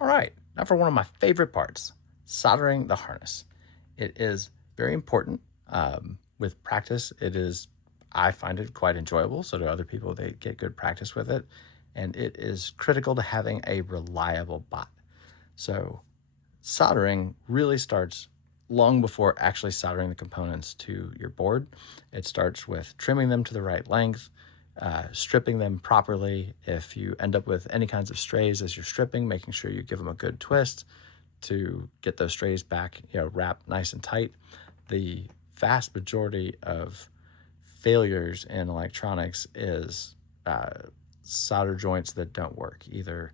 All right, now for one of my favorite parts, soldering the harness. It is very important. With practice, I find it quite enjoyable. So do other people, they get good practice with it. And it is critical to having a reliable bot. So soldering really starts long before actually soldering the components to your board. It starts with trimming them to the right length, stripping them properly. If you end up with any kinds of strays as you're stripping, making sure you give them a good twist to get those strays back, wrapped nice and tight. The vast majority of failures in electronics is solder joints that don't work, either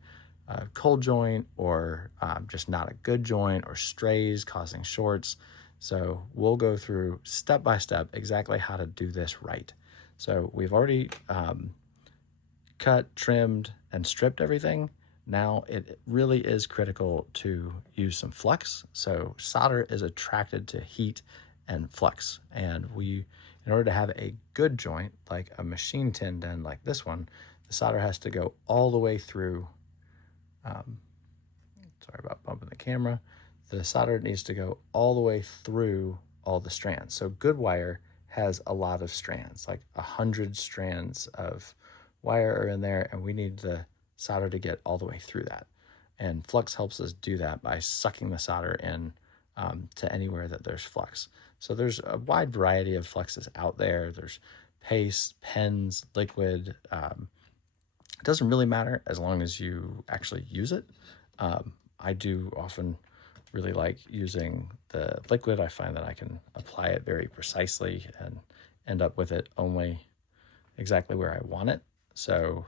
a cold joint or just not a good joint, or strays causing shorts. So we'll go through step by step exactly how to do this right. So we've already cut, trimmed, and stripped everything. Now it really is critical to use some flux. So solder is attracted to heat and flux. And in order to have a good joint, like a machine tinned end like this one, the solder has to go all the way through. Sorry about bumping the camera. The solder needs to go all the way through all the strands. So good wire has a lot of strands, like 100 strands of wire are in there, and we need the solder to get all the way through that. And flux helps us do that by sucking the solder in to anywhere that there's flux. So there's a wide variety of fluxes out there. There's paste, pens, liquid. It doesn't really matter as long as you actually use it. I do often really like using the liquid. I find that I can apply it very precisely and end up with it only exactly where I want it. So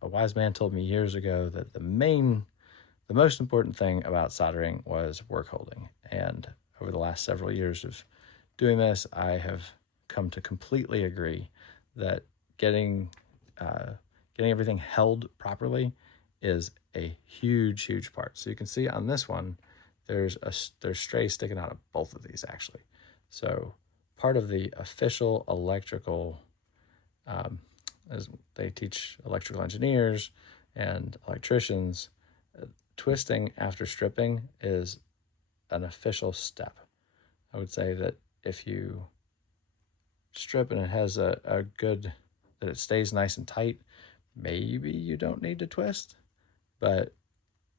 a wise man told me years ago that the most important thing about soldering was work holding. And over the last several years of doing this, I have come to completely agree that getting everything held properly is a huge part. So you can see on this one, there's strays sticking out of both of these actually. So part of the official electrical, as they teach electrical engineers and electricians, twisting after stripping is an official step. I would say that if you strip and it has a good, that it stays nice and tight, maybe you don't need to twist, but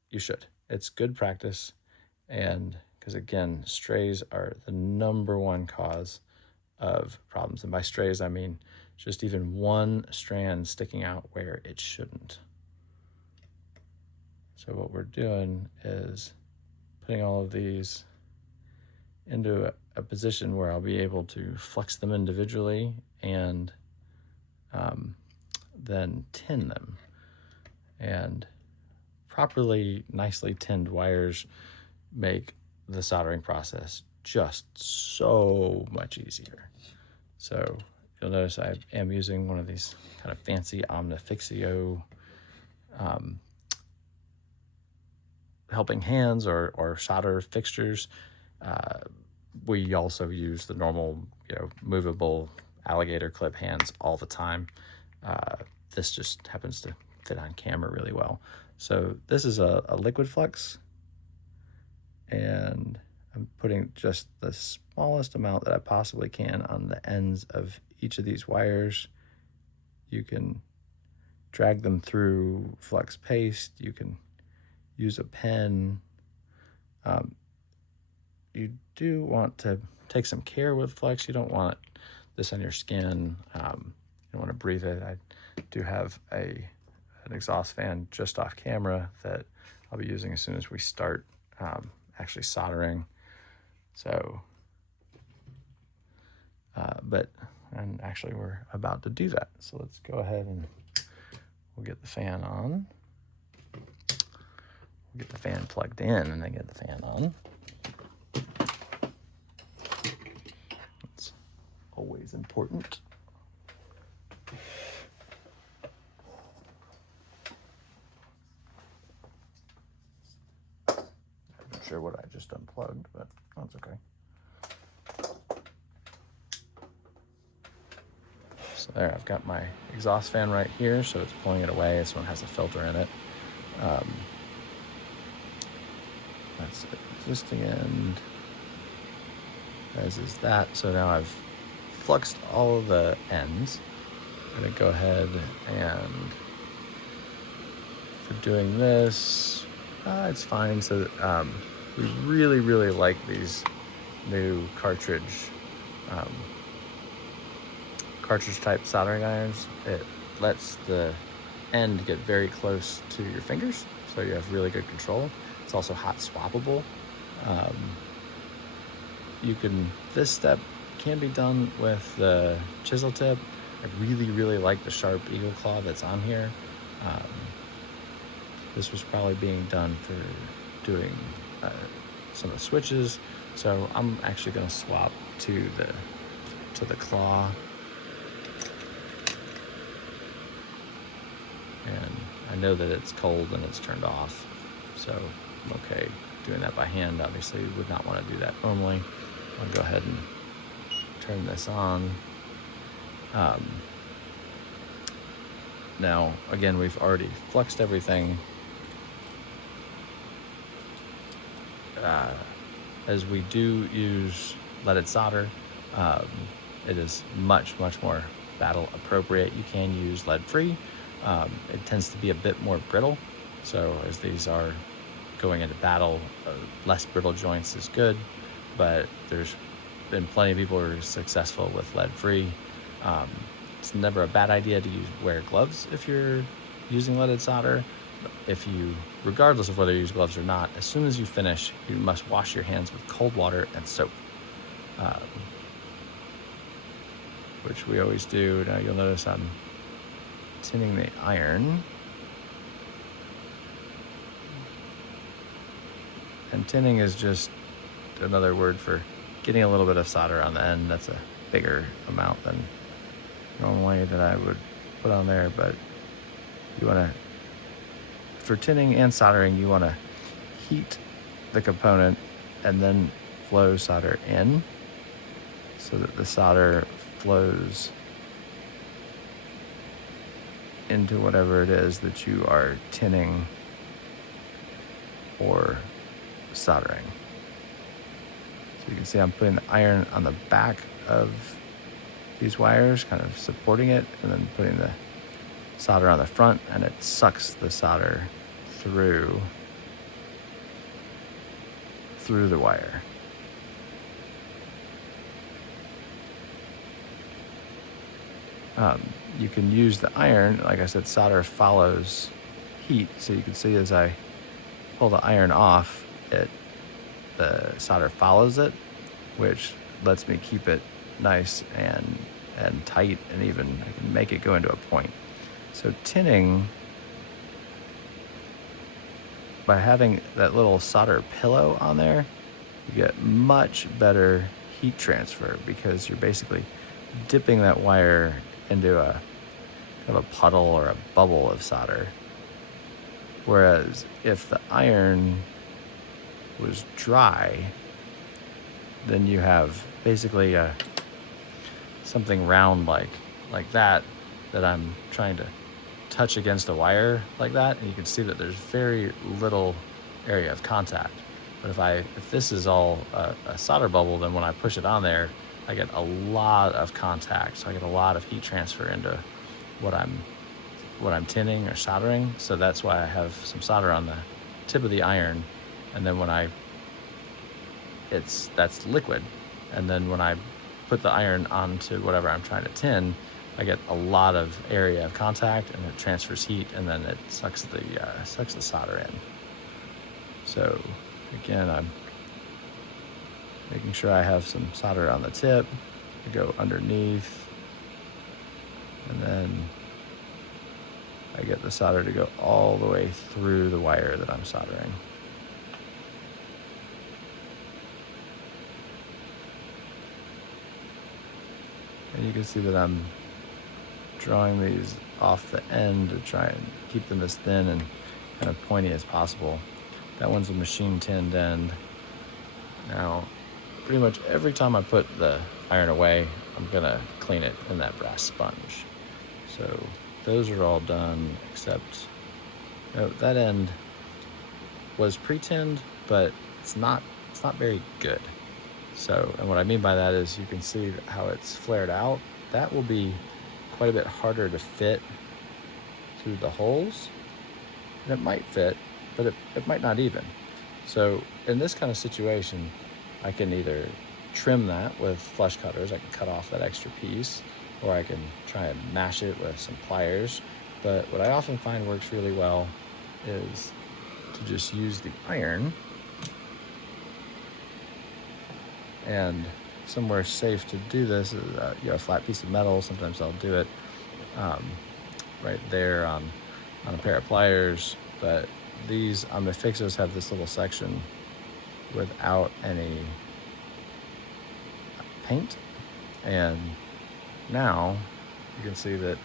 you should. It's good practice. And because again, strays are the #1 cause of problems. And by strays, I mean just even one strand sticking out where it shouldn't. So what we're doing is putting all of these into a position where I'll be able to flux them individually and then tin them. And properly, nicely tinned wires make the soldering process just so much easier. So you'll notice I am using one of these kind of fancy Omnifixio helping hands or solder fixtures. We also use the normal, movable alligator clip hands all the time. This just happens to fit on camera really well. So this is a liquid flux, and I'm putting just the smallest amount that I possibly can on the ends of each of these wires. You can drag them through flux paste. You can use a pen. You do want to take some care with flux. You don't want this on your skin. You don't want to breathe it. I do have an exhaust fan just off camera that I'll be using as soon as we start actually soldering. So, and actually we're about to do that. So let's go ahead and we'll get the fan on. We'll get the fan plugged in and then get the fan on. It's always important. I'm not sure what I just unplugged, but that's okay. So there, I've got my exhaust fan right here, so it's pulling it away. This one has a filter in it. That's the existing end, as is that. So now I've fluxed all of the ends. I'm gonna go ahead and for doing this, it's fine. So we really, really like these new cartridge type soldering irons. It lets the end get very close to your fingers, so you have really good control. It's also hot swappable. This step can be done with the chisel tip. I really, really like the sharp eagle claw that's on here. This was probably being done for doing some of the switches, so I'm actually going to swap to the claw. And I know that it's cold and it's turned off, so I'm okay doing that by hand. Obviously, we would not want to do that normally. I'll go ahead and turn this on. Now, again, we've already fluxed everything. As we do use leaded solder, it is much, much more battle appropriate. You can use lead free. It tends to be a bit more brittle, so as these are going into battle, less brittle joints is good, but there's been plenty of people who are successful with lead free. It's never a bad idea to wear gloves if you're using leaded solder. Regardless of whether you use gloves or not, as soon as you finish, you must wash your hands with cold water and soap, which we always do. Now you'll notice I'm tinning the iron, and tinning is just another word for getting a little bit of solder on the end. That's a bigger amount than normally that I would put on there, but for tinning and soldering, you want to heat the component and then flow solder in so that the solder flows into whatever it is that you are tinning or soldering. So you can see I'm putting the iron on the back of these wires, kind of supporting it, and then putting the solder on the front, and it sucks the solder through the wire. You can use the iron, like I said, solder follows heat, so you can see as I pull the iron off, the solder follows it, which lets me keep it nice and tight, and even I can make it go into a point. So tinning, by having that little solder pillow on there, you get much better heat transfer because you're basically dipping that wire into a kind of a puddle or a bubble of solder. Whereas if the iron was dry, then you have basically something round like that I'm trying to touch against a wire like that, and you can see that there's very little area of contact. But if this is all a solder bubble, then when I push it on there, I get a lot of contact, so I get a lot of heat transfer into what I'm tinning or soldering. So that's why I have some solder on the tip of the iron, and then that's liquid, and then when I put the iron onto whatever I'm trying to tin, I get a lot of area of contact, and it transfers heat, and then it sucks the solder in. So again, I'm making sure I have some solder on the tip to go underneath, and then I get the solder to go all the way through the wire that I'm soldering. And you can see that I'm drawing these off the end to try and keep them as thin and kind of pointy as possible. That one's a machine tinned end. Now, pretty much every time I put the iron away, I'm gonna clean it in that brass sponge. So those are all done, except that end was pre-tinned, but it's not very good. So, and what I mean by that is you can see how it's flared out. That will be quite a bit harder to fit through the holes. And it might fit, but it might not even. So in this kind of situation, I can either trim that with flush cutters. I can cut off that extra piece, or I can try and mash it with some pliers. But what I often find works really well is to just use the iron, and somewhere safe to do this is a flat piece of metal. Sometimes I'll do it right there on a pair of pliers, but these Fixos have this little section without any paint, and now you can see that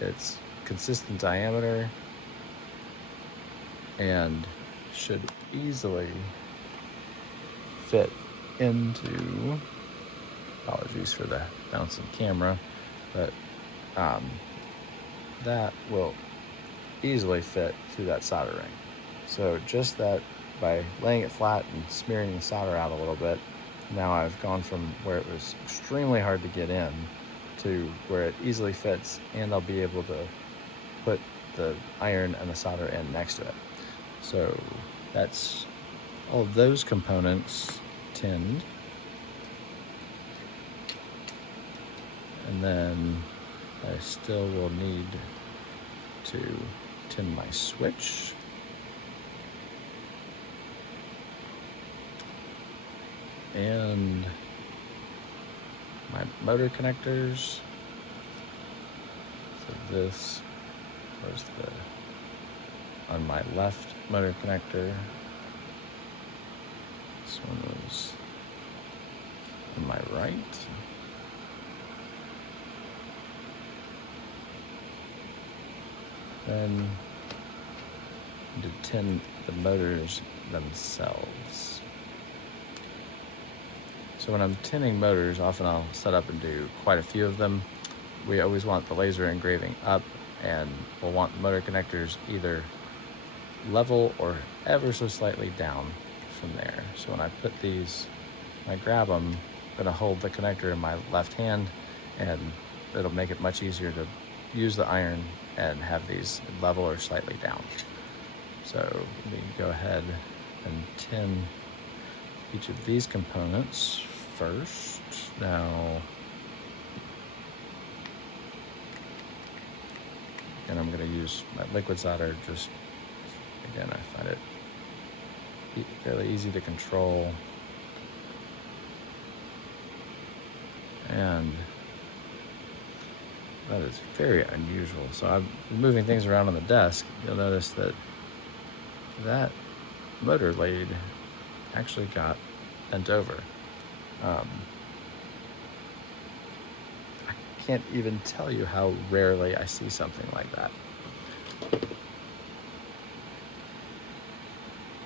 it's consistent diameter and should easily fit into, apologies for the bouncing camera, but that will easily fit through that solder ring. So just that, by laying it flat and smearing the solder out a little bit, now I've gone from where it was extremely hard to get in to where it easily fits, and I'll be able to put the iron and the solder in next to it. So that's all of those components tinned. And then I still will need to tin my switch. And my motor connectors. So this was on my left motor connector. This one was on my right. Then to tin the motors themselves. So when I'm tinning motors, often I'll set up and do quite a few of them. We always want the laser engraving up, and we'll want the motor connectors either level or ever so slightly down from there. So when I put these, when I grab them, I'm gonna hold the connector in my left hand, and it'll make it much easier to use the iron and have these level or slightly down. So we can go ahead and tin each of these components first. Now, and I'm going to use my liquid solder. Just again, I find it fairly easy to control, and that is very unusual. So I'm moving things around on the desk. You'll notice that that motor blade actually got bent over. I can't even tell you how rarely I see something like that.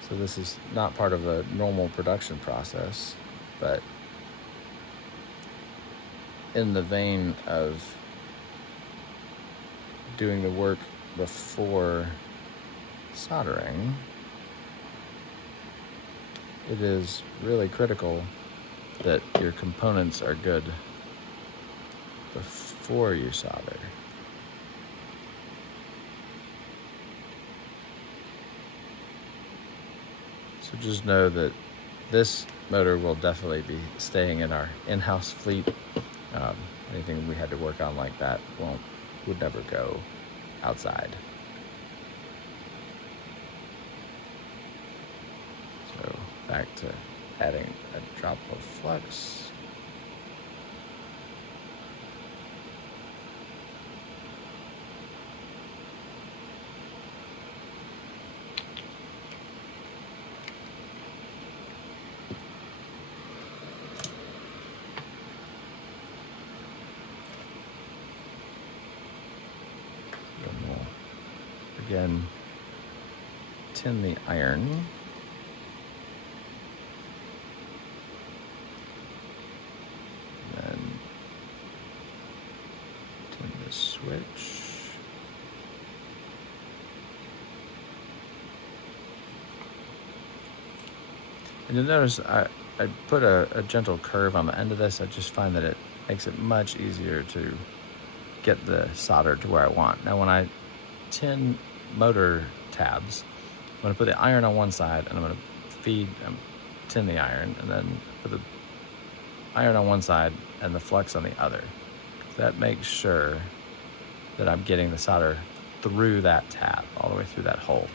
So this is not part of a normal production process, but in the vein of doing the work before soldering, it is really critical that your components are good before you solder. So just know that this motor will definitely be staying in our in-house fleet. Anything we had to work on like that would never go outside. So back to adding a drop of flux. Then we'll again tin the iron. Switch. And you'll notice I put a gentle curve on the end of this. I just find that it makes it much easier to get the solder to where I want. Now when I tin motor tabs, I'm going to put the iron on one side and I'm going to tin the iron, and then put the iron on one side and the flux on the other. That makes sure that I'm getting the solder through that tab, all the way through that hole.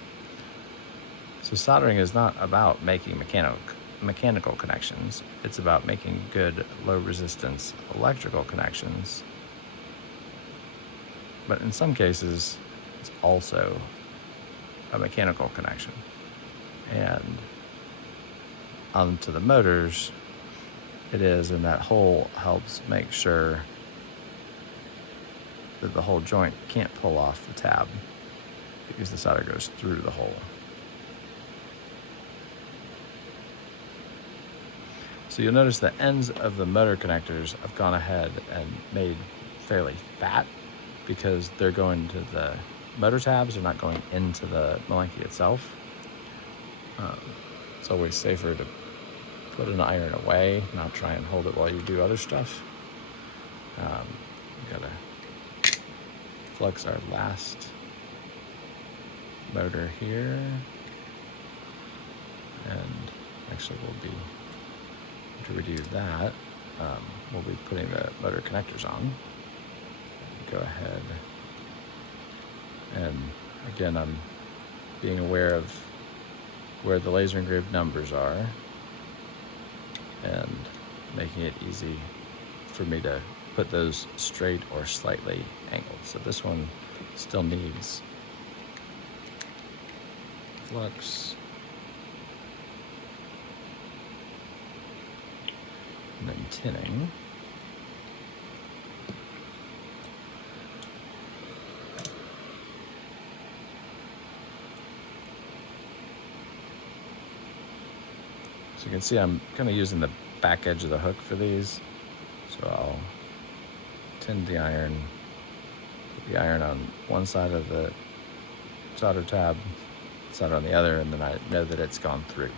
So soldering is not about making mechanical connections. It's about making good low resistance electrical connections. But in some cases, it's also a mechanical connection. And onto the motors, it is, and that hole helps make sure that the whole joint can't pull off the tab because the solder goes through the hole. So you'll notice the ends of the motor connectors I've gone ahead and made fairly fat because they're going to the motor tabs, they're not going into the Malenki itself. It's always safer to put an iron away, not try and hold it while you do other stuff. We gotta flux our last motor here, and actually to redo that, we'll be putting the motor connectors on. Go ahead, and again, I'm being aware of where the laser engraved numbers are and making it easy for me to put those straight or slightly angled. So this one still needs flux, and then tinning. So you can see I'm kind of using the back edge of the hook for these. So I'll tin the iron, put the iron on one side of the solder tab, solder on the other, and then I know that it's gone through.